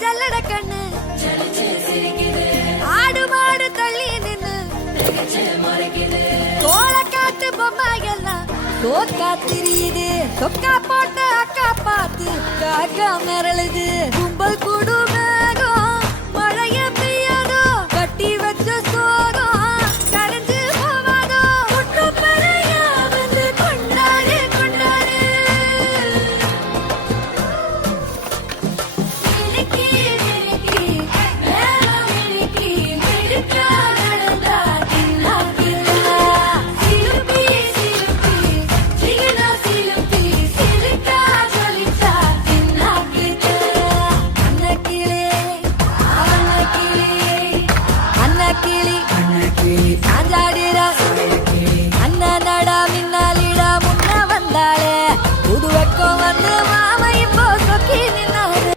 ஜல்லட கண்ணு ஆடு மாடு தள்ளி நின்னு தோள காட்டு பொம்மைகள்லாம் தோக்கா திரியுது தொக்கா போட்ட அக்கா பார்த்து காக்கா மிரளுது கும்பல் கூடு